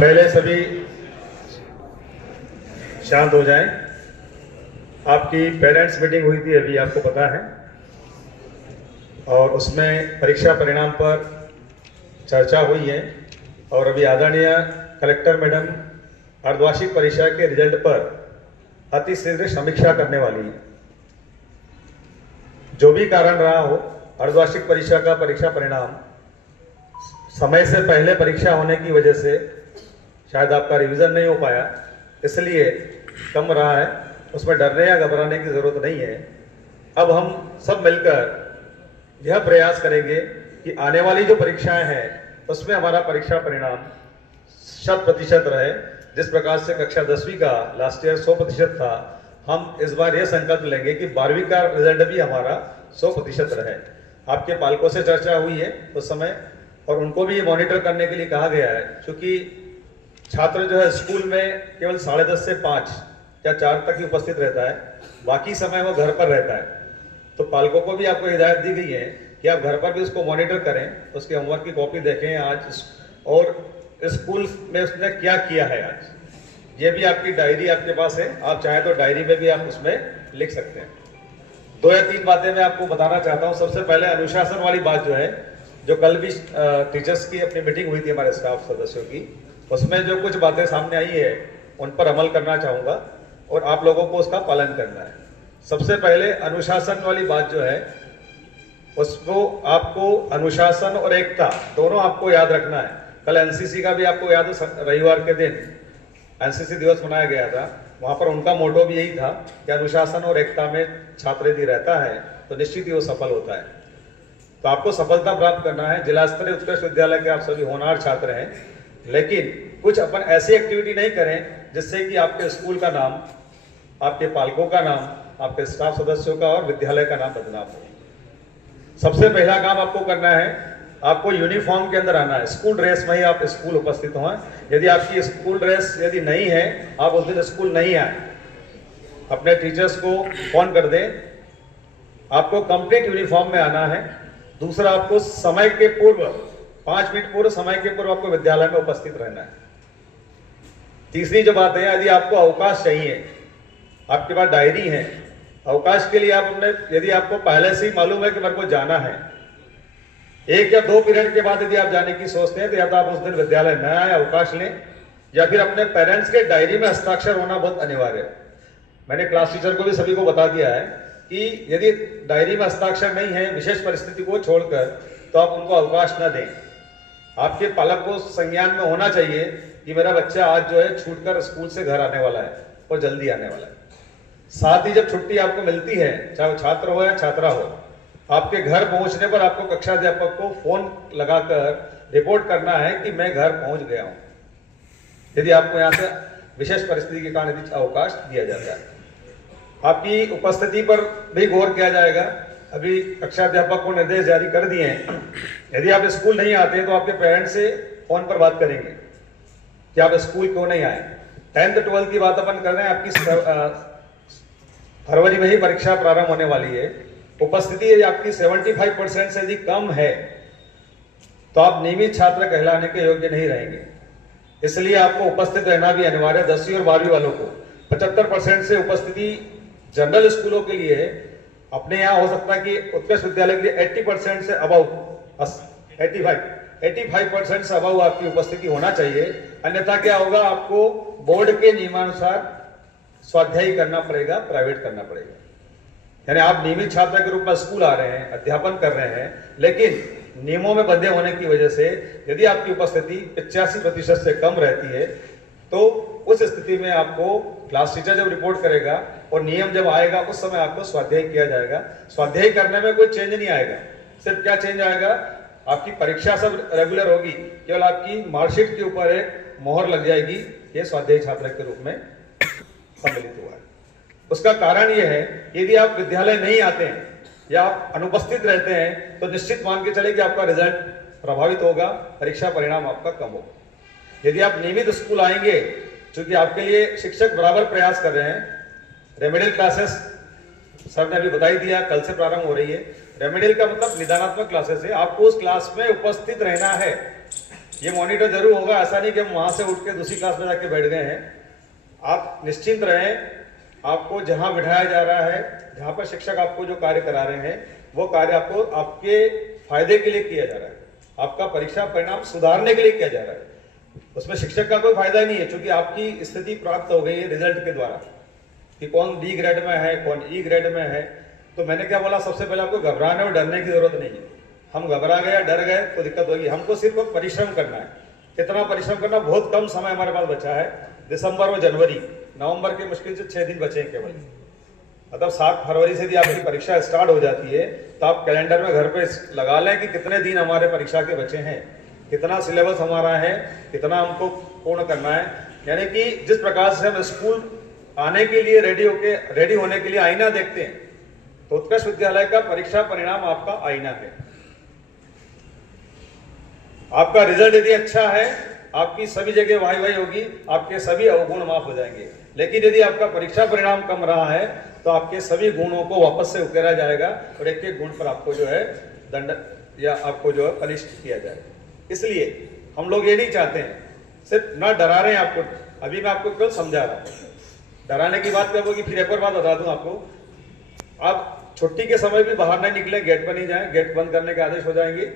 पहले सभी शांत हो जाएं। आपकी पेरेंट्स मीटिंग हुई थी अभी, आपको पता है, और उसमें परीक्षा परिणाम पर चर्चा हुई है और अभी आदरणीय कलेक्टर मैडम अर्धवार्षिक परीक्षा के रिजल्ट पर अति शीघ्र समीक्षा करने वाली है। जो भी कारण रहा हो, अर्धवार्षिक परीक्षा का परीक्षा परिणाम समय से पहले परीक्षा होने की वजह से शायद आपका रिवीजन नहीं हो पाया, इसलिए कम रहा है। उसमें डरने या घबराने की जरूरत नहीं है। अब हम सब मिलकर यह प्रयास करेंगे कि आने वाली जो परीक्षाएं हैं उसमें हमारा परीक्षा परिणाम 100% रहे। जिस प्रकार से कक्षा 10वीं का लास्ट ईयर 100% था, हम इस बार यह संकल्प लेंगे कि 12वीं का रिजल्ट भी हमारा 100% रहे। आपके पालकों से चर्चा हुई है उस समय, और उनको भी ये मॉनिटर करने के लिए कहा गया है, क्योंकि छात्र जो है स्कूल में केवल 10:30 से 5 या 4 तक ही उपस्थित रहता है, बाकी समय वो घर पर रहता है। तो पालकों को भी आपको हिदायत दी गई है कि आप घर पर भी उसको मॉनिटर करें, उसके होमवर्क की कॉपी देखें आज, और स्कूल में उसने क्या किया है आज। ये भी आपकी डायरी आपके पास है, आप चाहें तो डायरी में भी आप उसमें लिख सकते हैं। 2 या 3 बातें मैं आपको बताना चाहता हूँ। सबसे पहले अनुशासन वाली बात जो है, जो कल भी टीचर्स की अपनी मीटिंग हुई थी हमारे स्टाफ सदस्यों की, उसमें जो कुछ बातें सामने आई है उन पर अमल करना चाहूँगा और आप लोगों को उसका पालन करना है। सबसे पहले अनुशासन वाली बात जो है, उसको आपको अनुशासन और एकता दोनों आपको याद रखना है। कल एनसीसी का भी आपको याद हो, रविवार के दिन एनसीसी दिवस मनाया गया था, वहां पर उनका मोटो भी यही था कि अनुशासन और एकता में छात्र यदि रहता है तो निश्चित ही वो सफल होता है। तो आपको सफलता प्राप्त करना है। जिला स्तरीय उत्कृष्ट विद्यालय के आप सभी होनहार छात्र हैं, लेकिन कुछ अपन ऐसी एक्टिविटी नहीं करें जिससे कि आपके स्कूल का नाम, आपके पालकों का नाम, आपके स्टाफ सदस्यों का और विद्यालय का नाम बदनाम हो। सबसे पहला काम आपको करना है, आपको यूनिफॉर्म के अंदर आना है। स्कूल ड्रेस में ही आप स्कूल उपस्थित हों। यदि आपकी स्कूल ड्रेस यदि नहीं है, आप उस दिन स्कूल नहीं आए, अपने टीचर्स को फोन कर दें। आपको कंप्लीट यूनिफॉर्म में आना है। दूसरा, आपको समय के पूर्व 5 मिनट पूर्व समय के पूर्व आपको विद्यालय में उपस्थित रहना है। तीसरी जो बात है, यदि आपको अवकाश चाहिए, आपके पास डायरी है, अवकाश के लिए आप अपने, यदि आपको पहले से ही मालूम है कि मेरे को जाना है, 1 या 2 पीरियड के बाद यदि आप जाने की सोचते हैं, तो या तो आप उस दिन विद्यालय न आए, अवकाश लें, या फिर अपने पेरेंट्स के डायरी में हस्ताक्षर होना बहुत अनिवार्य है। मैंने क्लास टीचर को भी सभी को बता दिया है कि यदि डायरी में हस्ताक्षर नहीं है, विशेष परिस्थिति को छोड़कर, तो आप उनको अवकाश न दें। आपके पालक को संज्ञान में होना चाहिए कि मेरा बच्चा आज जो है छूटकर स्कूल से घर आने वाला है और जल्दी आने वाला है। साथ ही जब छुट्टी आपको मिलती है, चाहे वो छात्र हो या छात्रा हो, आपके घर पहुंचने पर आपको कक्षा अध्यापक को फोन लगाकर रिपोर्ट करना है कि मैं घर पहुंच गया हूं, यदि आपको यहां से विशेष परिस्थिति के कारण यदि अवकाश दिया जाता है। आपकी उपस्थिति पर भी गौर किया जाएगा। अभी कक्षा अध्यापक को निर्देश जारी कर दिए हैं, यदि आप स्कूल नहीं आते हैं तो आपके पेरेंट्स से फोन पर बात करेंगे कि आप स्कूल क्यों नहीं आए। 10th 12th की बात अपन कर रहे हैं। आपकी फरवरी में ही परीक्षा प्रारंभ होने वाली है। उपस्थिति यदि आपकी 75% से यदि कम है तो आप नियमित छात्र कहलाने के योग्य नहीं रहेंगे। इसलिए आपको उपस्थित रहना भी अनिवार्य है। 10वीं और 12वीं वालों को 75% से उपस्थिति जनरल स्कूलों के लिए, अपने यहाँ हो सकता है कि उत्कृष्ट विद्यालय के लिए 80% से अबव 85% से अबव आपकी उपस्थिति होना चाहिए। अन्यथा क्या होगा, आपको बोर्ड के नियमानुसार स्वाध्यायी करना पड़ेगा, प्राइवेट करना पड़ेगा। यानी आप नियमित छात्र के रूप में स्कूल आ रहे हैं, अध्यापन कर रहे हैं, लेकिन नियमों में बंधे होने की वजह से यदि आपकी उपस्थिति 85% से कम रहती है, तो उस स्थिति में आपको क्लास टीचर जब रिपोर्ट करेगा और नियम जब आएगा, उस समय आपको स्वाध्याय किया जाएगा। स्वाध्याय करने में कोई चेंज नहीं आएगा। सिर्फ क्या चेंज आएगा, आपकी परीक्षा सब रेगुलर होगी, केवल आपकी मार्कशीट के ऊपर एक मोहर लग जाएगी, ये स्वाध्याय छात्र के रूप में सम्मिलित हुआ है। उसका कारण यह है, यदि आप विद्यालय नहीं आते हैं या आप अनुपस्थित रहते हैं, तो निश्चित मान के चले कि आपका रिजल्ट प्रभावित होगा, परीक्षा परिणाम आपका कम होगा। यदि आप नियमित स्कूल आएंगे, क्योंकि आपके लिए शिक्षक बराबर प्रयास कर रहे हैं। रेमेडियल क्लासेस सर ने अभी बताई दिया, कल से प्रारंभ हो रही है। रेमेडियल का मतलब निदानात्मक क्लासेस है। आपको उस क्लास में उपस्थित रहना है। ये मॉनिटर जरूर होगा, ऐसा नहीं कि हम वहां से उठ के दूसरी क्लास में जाके बैठ गए हैं। आप निश्चिंत रहें, आपको जहां बिठाया जा रहा है, जहां पर शिक्षक आपको जो कार्य करा रहे हैं, वो कार्य आपको आपके फायदे के लिए किया जा रहा है, आपका परीक्षा परिणाम सुधारने के लिए किया जा रहा है। उसमें शिक्षक का कोई फायदा नहीं है, क्योंकि आपकी स्थिति प्राप्त हो गई है रिजल्ट के द्वारा कि कौन डी ग्रेड में है, कौन ई ग्रेड में है। तो मैंने क्या बोला, सबसे पहले आपको घबराने और डरने की जरूरत नहीं है। हम घबरा गए, डर गए तो दिक्कत होगी। हमको सिर्फ परिश्रम करना है। कितना परिश्रम करना, बहुत कम समय हमारे पास बचा है। दिसंबर और जनवरी, नवंबर के मुश्किल से 6 दिन बचे हैं केवल। मतलब 7 फरवरी से यदि आपकी परीक्षा स्टार्ट हो जाती है तो आप कैलेंडर में घर पे लगा लें कि कितने दिन हमारे परीक्षा के बचे हैं, कितना सिलेबस हमारा है, कितना हमको पूर्ण करना है। यानी कि जिस प्रकार से हम स्कूल आने के लिए रेडी होने के लिए आईना देखते हैं, तो उत्कृष्ट विद्यालय का परीक्षा परिणाम आपका आईना है। आपका रिजल्ट यदि अच्छा है, आपकी सभी जगह वाही होगी, आपके सभी अवगुण माफ हो जाएंगे। लेकिन यदि आपका परीक्षा परिणाम कम रहा है तो आपके सभी गुणों को वापस से उकेरा जाएगा और एक एक गुण पर आपको जो है दंड या आपको जो है कनिष्ठ किया जाएगा। इसलिए हम लोग ये नहीं चाहते हैं, सिर्फ ना डरा रहे हैं आपको। अभी मैं आपको केवल समझा रहा हूं, डराने की बात क्या होगी। फिर एक और बात बता दूं आपको, आप छुट्टी के समय भी बाहर नहीं निकले, गेट पर नहीं जाएं, गेट बंद करने के आदेश हो जाएंगे।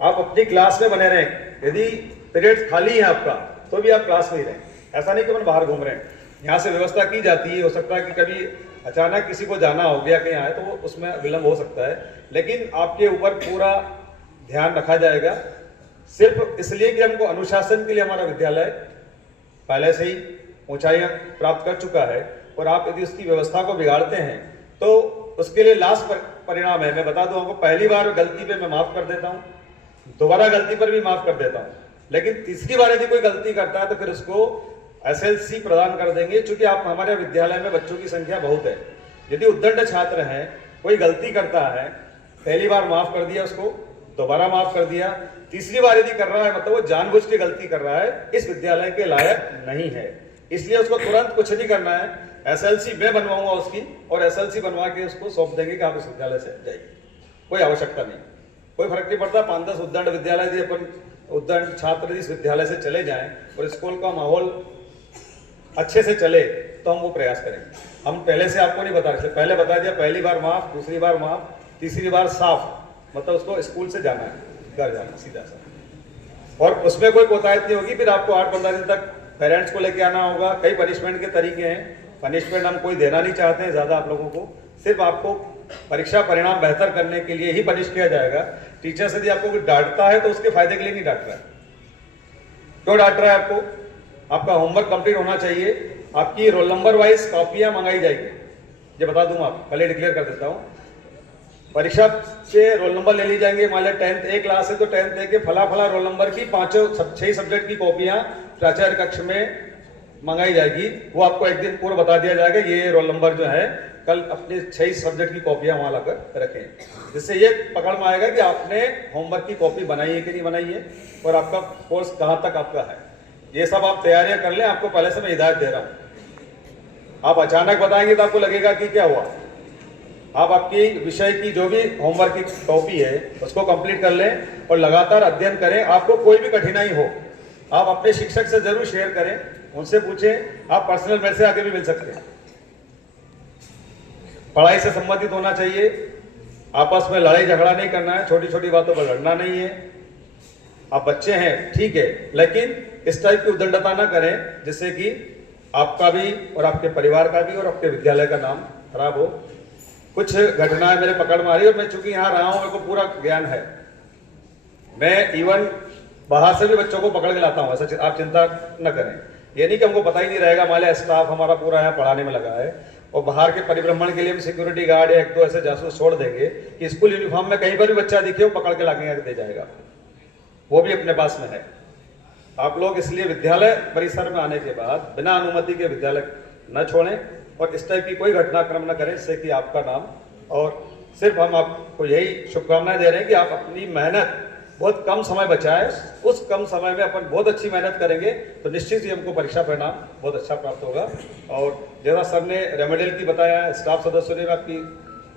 आप अपनी क्लास में बने रहें। यदि पीरियड खाली है आपका तो भी आप क्लास में ही रहें। ऐसा नहीं कि हम बाहर घूम रहे हैं। यहाँ से व्यवस्था की जाती है। हो सकता है कि कभी अचानक किसी को जाना हो गया कहीं आए तो वो उसमें विलंब हो सकता है, लेकिन आपके ऊपर पूरा ध्यान रखा जाएगा। सिर्फ इसलिए कि हमको अनुशासन के लिए हमारा विद्यालय पहले से ही ऊंचाइयां प्राप्त कर चुका है, और आप यदि उसकी व्यवस्था को बिगाड़ते हैं तो उसके लिए लास्ट परिणाम है। मैं बता दूं आपको, पहली बार गलती पे मैं माफ कर देता हूं, दोबारा गलती पर भी माफ कर देता हूं, लेकिन तीसरी बार यदि कोई गलती करता है तो फिर उसको एसएलसी प्रदान कर देंगे। क्योंकि आप हमारे विद्यालय में बच्चों की संख्या बहुत है। यदि उद्दंड छात्र हैं, कोई गलती करता है, पहली बार माफ कर दिया उसको, दोबारा माफ कर दिया, तीसरी बार यदि कर रहा है मतलब वो जानबूझ के गलती कर रहा है, इस विद्यालय के लायक नहीं है। इसलिए उसको तुरंत कुछ नहीं करना है। एसएलसी मैं बनवाऊंगा उसकी, और एसएलसी बनवा के उसको सौंप देंगे कि आप इस विद्यालय से जाइए। कोई आवश्यकता नहीं, कोई फर्क नहीं पड़ता। 5-10 उद्दंड विद्यालय यदि अपन उद्दंड छात्र इस विद्यालय से चले जाएं और स्कूल का माहौल अच्छे से चले तो हम वो प्रयास करेंगे। हम पहले से आपको नहीं बता रहे, पहले बता दिया, पहली बार माफ, दूसरी बार माफ, तीसरी बार साफ, मतलब उसको स्कूल से जाना है, घर जाना सीधा सा, और उसमें कोई कोताही नहीं होगी। फिर आपको 8-15 दिन तक पेरेंट्स को लेके आना होगा। कई पनिशमेंट के तरीके हैं। पनिशमेंट हम कोई देना नहीं चाहते हैं ज्यादा आप लोगों को, सिर्फ आपको परीक्षा परिणाम बेहतर करने के लिए ही पनिश किया जाएगा। टीचर यदि आपको डांटता है तो उसके फायदे के लिए नहीं डांट रहा है। क्यों डांट रहा है आपको? आपका होमवर्क कंप्लीट होना चाहिए। आपकी रोल नंबर वाइज कॉपियां मंगाई जाएगी, ये बता दूंगा, आप पहले डिक्लेयर कर देता हूं। परीक्षा से रोल नंबर ले ली जाएंगे। मान लिया 10th A क्लास है तो 10th A के फला फला रोल नंबर की 6 सब्जेक्ट की कॉपियां प्राचार्य कक्ष में मंगाई जाएगी। वो आपको एक दिन पूर्व बता दिया जाएगा, ये रोल नंबर जो है कल अपने 6 सब्जेक्ट की कॉपियां वहां लाकर रखें, जिससे ये पकड़ में आएगा कि आपने होमवर्क की कॉपी बनाई है कि नहीं बनाई है, और आपका कोर्स कहां तक आपका है। ये सब आप तैयारियां कर लें। आपको पहले से मैं हिदायत दे रहा हूं। आप अचानक बताएंगे तो आपको लगेगा कि क्या हुआ। आप आपकी विषय की जो भी होमवर्क की कॉपी है उसको कंप्लीट कर लें और लगातार अध्ययन करें। आपको कोई भी कठिनाई हो, आप अपने शिक्षक से जरूर शेयर करें, उनसे पूछें। आप पर्सनल मेरे से आगे भी मिल सकते हैं। पढ़ाई से संबंधित होना चाहिए। आपस में लड़ाई झगड़ा नहीं करना है, छोटी छोटी बातों पर लड़ना नहीं है। आप बच्चे हैं ठीक है, लेकिन इस टाइप की उद्दंडता ना करें जिससे कि आपका भी और आपके परिवार का भी और आपके विद्यालय का नाम खराब हो। कुछ घटनाएं मेरे पकड़ में आ रही, और मैं चूंकि यहाँ रहा हूं, मेरे को पूरा ज्ञान है। मैं इवन बाहर से भी बच्चों को पकड़ के लाता हूं, ऐसा आप चिंता न करें। ये नहीं कि हमको पता ही नहीं रहेगा, मान लिया स्टाफ हमारा पूरा यहाँ पढ़ाने में लगा है और बाहर के परिभ्रमण के लिए हम सिक्योरिटी गार्ड या 1-2 ऐसे जासूस छोड़ देंगे कि स्कूल यूनिफॉर्म में कहीं पर भी बच्चा दिखे वो पकड़ के लाके दे जाएगा। वो भी अपने पास में है। आप लोग इसलिए विद्यालय परिसर में आने के बाद बिना अनुमति के विद्यालय न छोड़ें और इस टाइप की कोई घटनाक्रम न करें जिससे कि आपका नाम, और सिर्फ हम आपको यही शुभकामनाएं दे रहे हैं कि आप अपनी मेहनत, बहुत कम समय बचा है, उस कम समय में अपन बहुत अच्छी मेहनत करेंगे तो निश्चित ही हमको परीक्षा परिणाम बहुत अच्छा प्राप्त होगा। और जैसा सर ने रेमेडियल की बताया, स्टाफ सदस्यों ने आपकी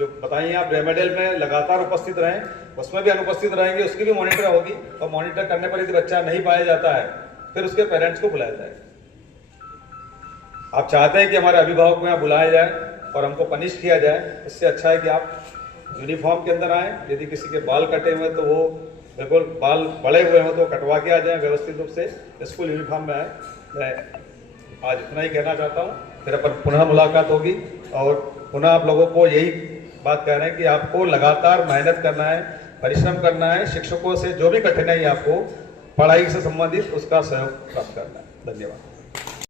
जो बताइए आप रेमेडियल में लगातार उपस्थित रहें, उसमें भी अनुपस्थित रहेंगे, उसकी भी मॉनिटर होगी, और मॉनिटर करने पर यदि बच्चा नहीं पाया जाता है फिर उसके पेरेंट्स को बुलाया जाए। आप चाहते हैं कि हमारे अभिभावक को यहाँ बुलाया जाए और हमको पनिश किया जाए, इससे अच्छा है कि आप यूनिफॉर्म के अंदर आएँ। यदि किसी के बाल कटे हुए तो वो बिल्कुल, बाल बड़े हुए हों तो कटवा के आ जाएं, व्यवस्थित रूप से स्कूल यूनिफॉर्म में आए। मैं आज इतना ही कहना चाहता हूँ, फिर अपन पुनः मुलाकात होगी और पुनः आप लोगों को यही बात कह रहे हैं कि आपको लगातार मेहनत करना है, परिश्रम करना है, शिक्षकों से जो भी कठिनाई आपको पढ़ाई से संबंधित उसका सहयोग प्राप्त करना है। धन्यवाद।